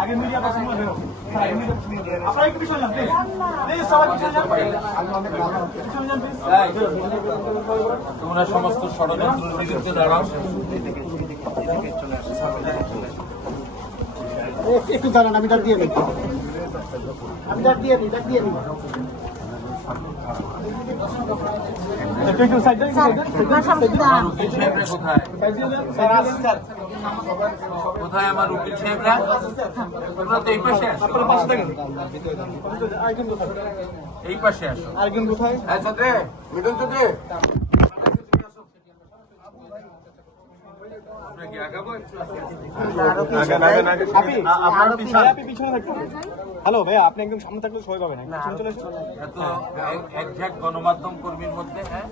আগে মিডিয়া পছন্দ বেরো আপনারা একটু পিছনে যান প্লিজ সবাই পিছনে যান পিছনে যান প্লিজ তোমরা সমস্ত ষড়যন্ত্রের বিরুদ্ধে দাঁড়াও। একটু দাঁড়ান, আমি ডাক দিয়ে নিই, ডাক দিয়ে নিই। উকিল সাহেবরা কোথায় আমার উকিল সাহেবরা? তোমরা তো এই পাশে আসো, এই পাশে আসো। আরেকজন কোথায়? মিঠুন চৌধুরী হ্যালো ভাইয়া, আপনি একদম সামনে থাকলে সবাই পাবেন, পিছনে চলে এসেছেন এত একঝাক গণমাধ্যম কর্মীর মধ্যে, হ্যাঁ